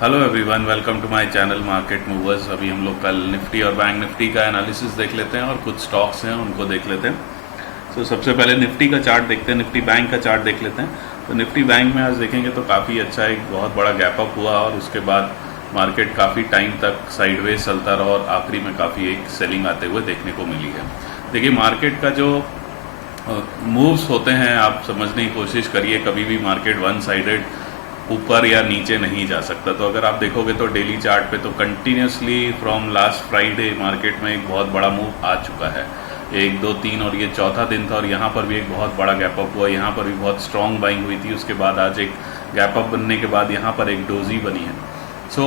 Hello everyone, welcome to my channel Market Movers. अभी हम लोग कल निफ्टी और बैंक निफ्टी का एनालिसिस देख लेते हैं और कुछ स्टॉक्स हैं उनको देख लेते हैं। तो सबसे पहले निफ्टी का चार्ट देखते हैं, निफ्टी बैंक का चार्ट देख लेते हैं। तो निफ्टी बैंक में आज देखेंगे तो काफ़ी अच्छा एक बहुत बड़ा गैप अप हुआ और उसके बाद मार्केट काफ़ी टाइम तक साइडवेज चलता रहा और आखिरी में काफ़ी एक सेलिंग आते हुए देखने को मिली है। देखिए, मार्केट का जो मूव्स होते हैं आप समझने की कोशिश करिए। कभी भी मार्केट वन साइडेड ऊपर या नीचे नहीं जा सकता। तो अगर आप देखोगे तो डेली चार्ट पे तो continuously from last Friday market में एक बहुत बड़ा मूव आ चुका है, 1 2 3 और ये चौथा दिन था और यहाँ पर भी एक बहुत बड़ा गैप अप हुआ। यहाँ पर भी बहुत स्ट्रॉन्ग बाइंग हुई थी, उसके बाद आज एक गैप अप बनने के बाद यहाँ पर एक डोजी बनी है। सो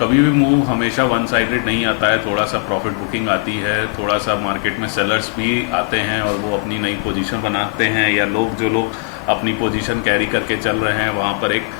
कभी भी मूव हमेशा वन साइडेड नहीं आता है, थोड़ा सा प्रॉफिट बुकिंग आती है, थोड़ा सा मार्केट में सेलर्स भी आते हैं और वो अपनी नई पोजीशन बनाते हैं, या जो लोग अपनी पोजीशन कैरी करके चल रहे हैं वहाँ पर एक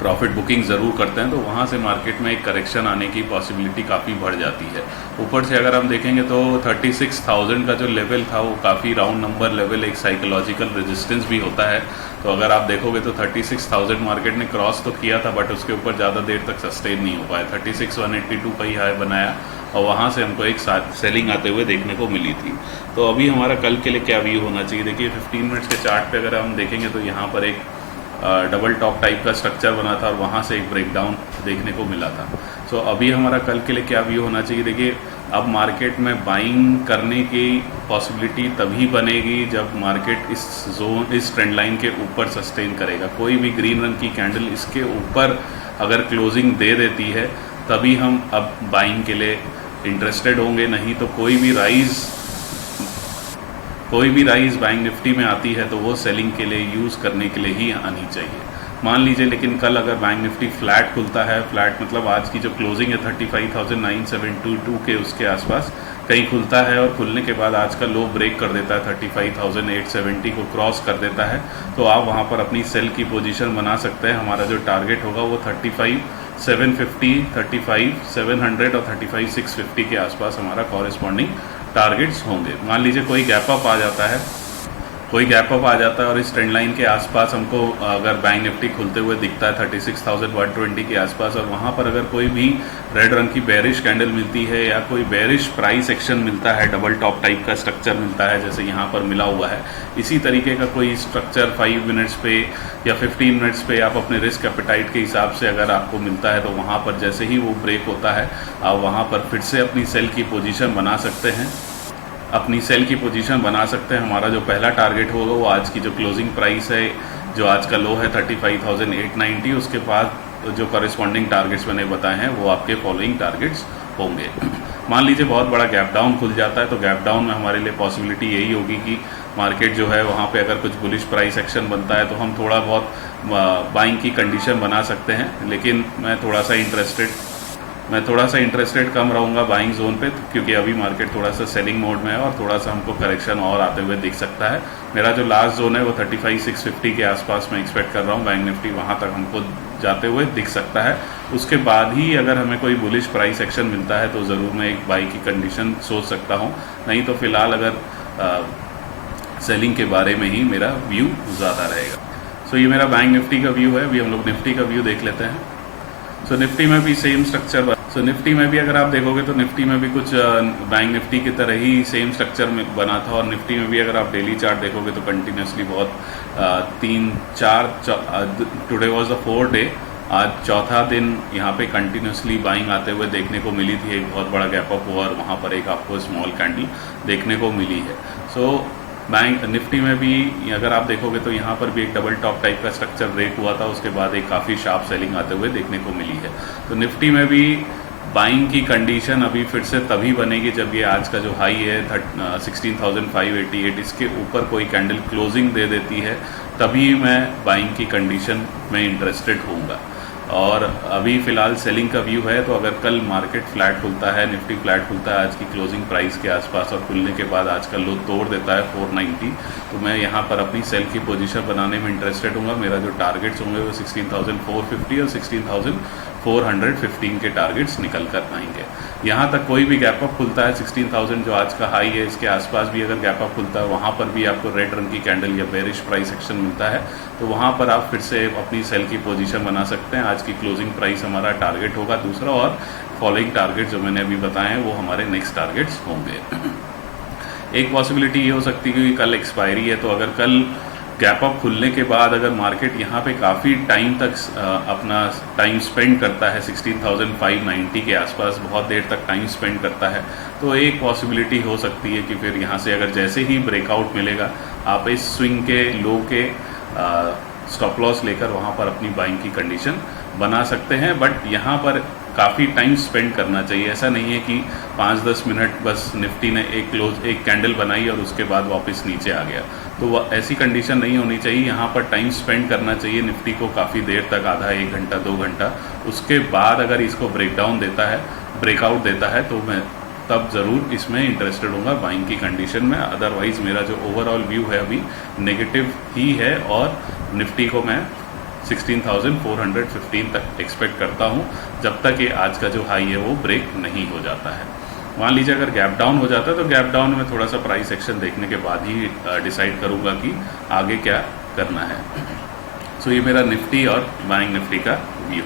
प्रॉफिट बुकिंग ज़रूर करते हैं। तो वहाँ से मार्केट में एक करेक्शन आने की पॉसिबिलिटी काफ़ी बढ़ जाती है। ऊपर से अगर हम देखेंगे तो 36,000 का जो लेवल था वो काफ़ी राउंड नंबर लेवल, एक साइकोलॉजिकल रेजिस्टेंस भी होता है। तो अगर आप देखोगे तो 36,000 मार्केट ने क्रॉस तो किया था, बट उसके ऊपर ज़्यादा देर तक सस्टेन नहीं हो पाया। 36,182 का ही हाई बनाया और वहाँ से हमको एक साथ सेलिंग आते हुए देखने को मिली थी। तो अभी हमारा कल के लिए क्या व्यू होना चाहिए? देखिए, 15 मिनट्स के चार्ट पे अगर हम देखेंगे तो यहाँ पर एक डबल टॉप टाइप का स्ट्रक्चर बना था और वहाँ से एक ब्रेकडाउन देखने को मिला था। सो अभी हमारा कल के लिए क्या व्यू होना चाहिए? देखिए, अब मार्केट में बाइंग करने की पॉसिबिलिटी तभी बनेगी जब मार्केट इस ट्रेंड लाइन के ऊपर सस्टेन करेगा। कोई भी ग्रीन रंग की कैंडल इसके ऊपर अगर क्लोजिंग दे देती है तभी हम अब बाइंग के लिए इंटरेस्टेड होंगे, नहीं तो कोई भी राइज बैंक निफ्टी में आती है तो वो सेलिंग के लिए यूज़ करने के लिए ही आनी चाहिए। मान लीजिए लेकिन कल अगर बैंक निफ्टी फ्लैट खुलता है, फ्लैट मतलब आज की जो क्लोजिंग है 35,972 के उसके आसपास कहीं खुलता है और खुलने के बाद आज का लो ब्रेक कर देता है, 35,870 को क्रॉस कर देता है, तो आप वहाँ पर अपनी सेल की पोजीशन बना सकते हैं। हमारा जो टारगेट होगा वो 35,750, 35,700 और 35,650 के आसपास हमारा कॉरेस्पॉन्डिंग टारगेट्स होंगे। मान लीजिए कोई गैप अप आ जाता है और इस ट्रेंड लाइन के आसपास हमको अगर बैंक निफ्टी खुलते हुए दिखता है 36,120 के आसपास, और वहाँ पर अगर कोई भी रेड रंग की बेरिश कैंडल मिलती है या कोई बेरिश प्राइस एक्शन मिलता है, डबल टॉप टाइप का स्ट्रक्चर मिलता है जैसे यहाँ पर मिला हुआ है, इसी तरीके का कोई स्ट्रक्चर 5 मिनट्स पे या 15 मिनट्स पे आप अपने रिस्क एपेटाइट के हिसाब से अगर आपको मिलता है तो वहाँ पर जैसे ही वो ब्रेक होता है आप वहाँ पर फिर से अपनी सेल की पोजीशन बना सकते हैं। हमारा जो पहला टारगेट होगा वो आज की जो क्लोजिंग प्राइस है, जो आज का लो है 35,890, उसके बाद जो कॉरेस्पॉन्डिंग टारगेट्स मैंने बताए हैं वो आपके फॉलोइंग टारगेट्स होंगे। मान लीजिए बहुत बड़ा गैप डाउन खुल जाता है तो गैप डाउन में हमारे लिए पॉसिबिलिटी यही होगी कि मार्केट जो है वहाँ पे अगर कुछ बुलिश प्राइस एक्शन बनता है तो हम थोड़ा बहुत बाइंग की कंडीशन बना सकते हैं, लेकिन मैं थोड़ा सा इंटरेस्टेड कम रहूँगा बाइंग जोन पे, क्योंकि अभी मार्केट थोड़ा सा सेलिंग मोड में है और थोड़ा सा हमको करेक्शन और आते हुए दिख सकता है। मेरा जो लास्ट जोन है वो 35,650 के आसपास मैं एक्सपेक्ट कर रहा हूँ, बैंक निफ्टी वहाँ तक हमको जाते हुए दिख सकता है। उसके बाद ही अगर हमें कोई बुलिश प्राइस एक्शन मिलता है तो ज़रूर मैं एक बाई की कंडीशन सोच सकता हूँ, नहीं तो फिलहाल अगर सेलिंग के बारे में ही मेरा व्यू ज़्यादा रहेगा। सो ये मेरा बैंक निफ्टी का व्यू है। अभी हम लोग निफ्टी का व्यू देख लेते हैं। सो निफ्टी में भी सेम स्ट्रक्चर निफ्टी में भी अगर आप देखोगे तो निफ्टी में भी कुछ बैंक निफ्टी की तरह ही सेम स्ट्रक्चर में बना था, और निफ्टी में भी अगर आप डेली चार्ट देखोगे तो कंटिन्यूसली बहुत 3-4 today was the 4th day, आज चौथा दिन यहाँ पे कंटिन्यूसली बाइंग आते हुए देखने को मिली थी। एक बहुत बड़ा गैप अप हुआ और वहाँ पर एक आपको स्मॉल कैंडल देखने को मिली है। सो बैंक निफ्टी में भी अगर आप देखोगे तो यहाँ पर भी एक डबल टॉप टाइप का स्ट्रक्चर ब्रेक हुआ था, उसके बाद एक काफ़ी शार्प सेलिंग आते हुए देखने को मिली है। तो निफ्टी में भी बाइंग की कंडीशन अभी फिर से तभी बनेगी जब ये आज का जो हाई है 16,588, इसके ऊपर कोई कैंडल क्लोजिंग दे देती है, तभी मैं बाइंग की कंडीशन में इंटरेस्टेड होऊंगा। और अभी फ़िलहाल सेलिंग का व्यू है। तो अगर कल मार्केट फ्लैट खुलता है, निफ्टी फ्लैट खुलता है आज की क्लोजिंग प्राइस के आसपास और खुलने के बाद आज का लो तोड़ देता है 490, तो मैं यहाँ पर अपनी सेल की पोजीशन बनाने में इंटरेस्टेड हूँगा। मेरा जो टारगेट्स होंगे वो 16,450 और 415 के टारगेट्स निकल कर आएंगे। यहाँ तक कोई भी गैप अप खुलता है 16,000 जो आज का हाई है, इसके आसपास भी अगर गैप अप खुलता है, वहाँ पर भी आपको रेड रंग की कैंडल या बेरिश प्राइस एक्शन मिलता है, तो वहाँ पर आप फिर से अपनी सेल की पोजीशन बना सकते हैं। आज की क्लोजिंग प्राइस हमारा टारगेट होगा दूसरा, और फॉलोइंग टारगेट जो मैंने अभी बताए हैं वो हमारे नेक्स्ट टारगेट्स होंगे। एक पॉसिबिलिटी ये हो सकती है कि कल एक्सपायरी है, तो अगर कल गैप अप खुलने के बाद अगर मार्केट यहाँ पे काफ़ी टाइम तक अपना टाइम स्पेंड करता है 16,590 के आसपास, बहुत देर तक टाइम स्पेंड करता है, तो एक पॉसिबिलिटी हो सकती है कि फिर यहाँ से अगर जैसे ही ब्रेकआउट मिलेगा, आप इस स्विंग के लो के स्टॉप लॉस लेकर वहाँ पर अपनी बाइंग की कंडीशन बना सकते हैं। बट यहाँ पर काफ़ी टाइम स्पेंड करना चाहिए। ऐसा नहीं है कि 5-10 मिनट बस निफ्टी ने एक कैंडल बनाई और उसके बाद वापस नीचे आ गया, तो वह ऐसी कंडीशन नहीं होनी चाहिए। यहाँ पर टाइम स्पेंड करना चाहिए निफ्टी को काफ़ी देर तक, आधा 1 घंटा 2 घंटा। उसके बाद अगर इसको ब्रेकडाउन देता है, ब्रेकआउट देता है, तो मैं तब ज़रूर इसमें इंटरेस्टेड होऊंगा बाइंग की कंडीशन में। अदरवाइज़ मेरा जो ओवरऑल व्यू है अभी नेगेटिव ही है, और निफ्टी को मैं 16,415 तक एक्सपेक्ट करता हूँ, जब तक ये आज का जो हाई है वो ब्रेक नहीं हो जाता है। मान लीजिए अगर गैप डाउन हो जाता है, तो गैप डाउन में थोड़ा सा प्राइस एक्शन देखने के बाद ही डिसाइड करूँगा कि आगे क्या करना है। सो ये मेरा निफ्टी और बैंक निफ्टी का व्यू।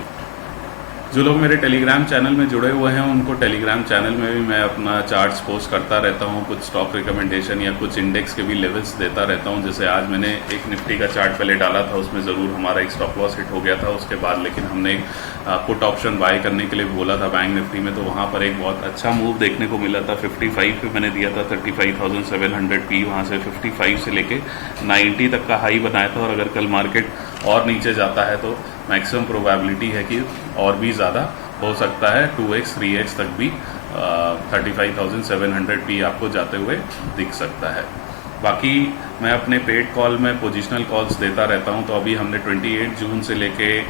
जो लोग मेरे टेलीग्राम चैनल में जुड़े हुए हैं, उनको टेलीग्राम चैनल में भी मैं अपना चार्ट्स पोस्ट करता रहता हूँ, कुछ स्टॉक रिकमेंडेशन या कुछ इंडेक्स के भी लेवल्स देता रहता हूँ। जैसे आज मैंने एक निफ्टी का चार्ट पहले डाला था, उसमें ज़रूर हमारा एक स्टॉप लॉस हिट हो गया था उसके बाद, लेकिन हमने एक पुट ऑप्शन बाय करने के लिए बोला था बैंक निफ्टी में, तो वहाँ पर एक बहुत अच्छा मूव देखने को मिला था। 55 पे मैंने दिया था 35,700 पी, वहाँ से 55 से लेके 90 तक का हाई बनाया था। और अगर कल मार्केट और नीचे जाता है तो मैक्सिमम प्रोबेबिलिटी है कि और भी ज़्यादा हो सकता है, 2x 3x तक भी 35,700 पी आपको जाते हुए दिख सकता है। बाकी मैं अपने पेड कॉल में पोजिशनल कॉल्स देता रहता हूं, तो अभी हमने 28 जून से लेके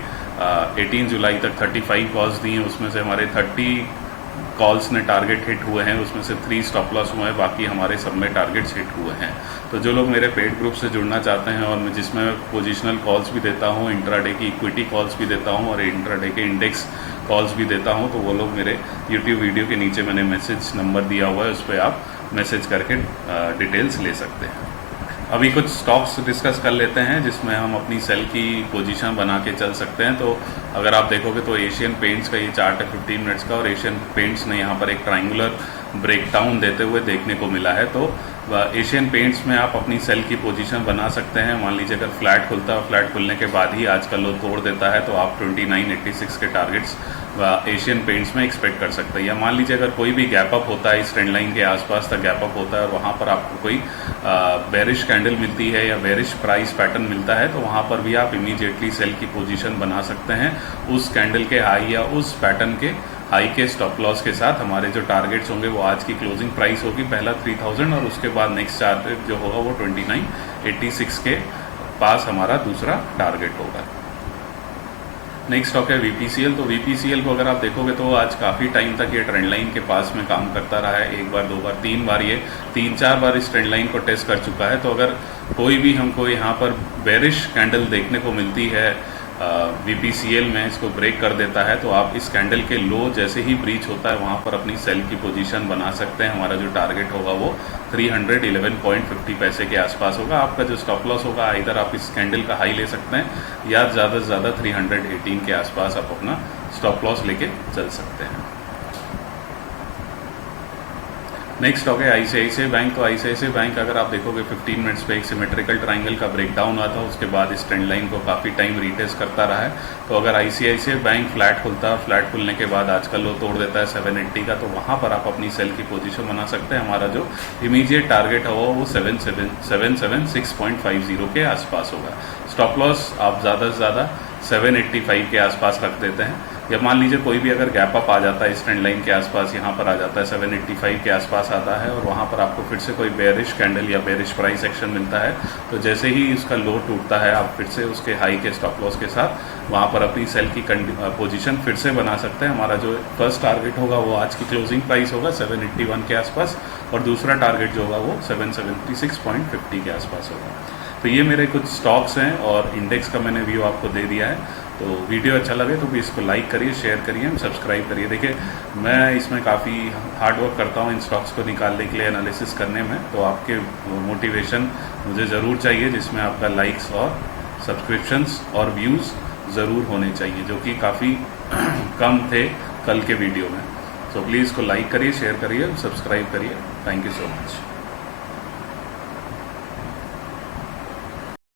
18 जुलाई तक 35 कॉल्स दी हैं। उसमें से हमारे 30 कॉल्स ने टारगेट हिट हुए हैं, उसमें से 3 स्टॉप लॉस हुए हैं, बाकी हमारे सब में टारगेट्स हिट हुए हैं। तो जो लोग मेरे पेड ग्रुप से जुड़ना चाहते हैं, और मैं जिसमें पोजिशनल कॉल्स भी देता हूँ, इंट्राडे की इक्विटी कॉल्स भी देता हूँ और इंट्राडे के इंडेक्स कॉल्स भी देता हूँ, तो वो लोग मेरे यूट्यूब वीडियो के नीचे मैंने मैसेज नंबर दिया हुआ है, उस पर आप मैसेज करके डिटेल्स ले सकते हैं। अभी कुछ स्टॉक्स डिस्कस कर लेते हैं जिसमें हम अपनी सेल की पोजीशन बना के चल सकते हैं। तो अगर आप देखोगे तो एशियन पेंट्स का ये चार्ट है 15 मिनट्स का, और एशियन पेंट्स ने यहाँ पर एक ट्रायंगुलर ब्रेकडाउन देते हुए देखने को मिला है। तो एशियन पेंट्स में आप अपनी सेल की पोजीशन बना सकते हैं। मान लीजिए अगर फ्लैट खुलता है, फ्लैट खुलने के बाद ही आज का लो तोड़ देता है, तो आप 2986 के टारगेट्स एशियन पेंट्स में एक्सपेक्ट कर सकते हैं। या मान लीजिए अगर कोई भी गैप अप होता है, इस ट्रेंड लाइन के आसपास तक गैप अप होता है और वहाँ पर आपको कोई बेरिश कैंडल मिलती है या बेरिश प्राइस पैटर्न मिलता है, तो वहाँ पर भी आप इमीडिएटली सेल की पोजीशन बना सकते हैं उस कैंडल के हाई या उस पैटर्न के हाई के स्टॉप लॉस के साथ। हमारे जो टारगेट्स होंगे वो आज की क्लोजिंग प्राइस होगी, पहला 3000 और उसके बाद नेक्स्ट टारगेट जो होगा वो 2986 के पास हमारा दूसरा टारगेट होगा। नेक्स्ट स्टॉक है वीपीसीएल। तो वीपीसीएल को अगर आप देखोगे तो आज काफ़ी टाइम तक ये ट्रेंड लाइन के पास में काम करता रहा है, एक बार 2 बार 3 बार, ये 3-4 बार इस ट्रेंड लाइन को टेस्ट कर चुका है। तो अगर कोई भी हमको यहाँ पर बेरिश कैंडल देखने को मिलती है वीपीसीएल में, इसको ब्रेक कर देता है, तो आप इस कैंडल के लो जैसे ही ब्रीच होता है वहाँ पर अपनी सेल की पोजीशन बना सकते हैं। हमारा जो टारगेट होगा वो 311.50 पैसे के आसपास होगा। आपका जो स्टॉप लॉस होगा, इधर आप इस कैंडल का हाई ले सकते हैं या ज़्यादा से ज़्यादा 318 के आसपास आप अपना स्टॉप लॉस लेके चल सकते हैं। नेक्स्ट स्टॉक है आईसीआईसीआई बैंक। तो आईसीआईसीआई बैंक अगर आप देखोगे 15 मिनट्स पे एक सिमेट्रिकल ट्रायंगल का ब्रेकडाउन हुआ था, उसके बाद इस ट्रेंड लाइन को काफ़ी टाइम रीटेस्ट करता रहा है। तो अगर आईसीआईसीआई बैंक फ्लैट खुलता है, फ्लैट खुलने के बाद आज का लो तोड़ देता है 780 का, तो वहाँ पर आप अपनी सेल की पोजीशन बना सकते हैं। हमारा जो इमीडिएट टारगेट होगा वो 776.50 के आसपास होगा। स्टॉप लॉस आप ज़्यादा से ज़्यादा 785 के आसपास रख देते हैं। या मान लीजिए कोई भी अगर गैप अप आ जाता है इस ट्रेंड लाइन के आसपास, यहाँ पर आ जाता है 785 के आसपास आता है, और वहाँ पर आपको फिर से कोई बेरिश कैंडल या बेरिश प्राइस एक्शन मिलता है, तो जैसे ही उसका लो टूटता है आप फिर से उसके हाई के स्टॉप लॉस के साथ वहाँ पर अपनी सेल की पोजीशन फिर से बना सकते हैं। हमारा जो फर्स्ट टारगेट होगा वो आज की क्लोजिंग प्राइस होगा 781 के आसपास, और दूसरा टारगेट जो होगा वो 776.50 के आसपास होगा। तो ये मेरे कुछ स्टॉक्स हैं और इंडेक्स का मैंने व्यू आपको दे दिया है। तो वीडियो अच्छा लगे तो भी इसको लाइक करिए, शेयर करिए, सब्सक्राइब करिए। देखिए मैं इसमें काफ़ी हार्ड वर्क करता हूँ इन स्टॉक्स को निकालने के लिए, एनालिसिस करने में, तो आपके मोटिवेशन मुझे ज़रूर चाहिए, जिसमें आपका लाइक्स और सब्सक्रिप्शंस और व्यूज़ ज़रूर होने चाहिए, जो कि काफ़ी कम थे कल के वीडियो में। तो प्लीज़ इसको लाइक करिए, शेयर करिए, सब्सक्राइब करिए। Thank you so much.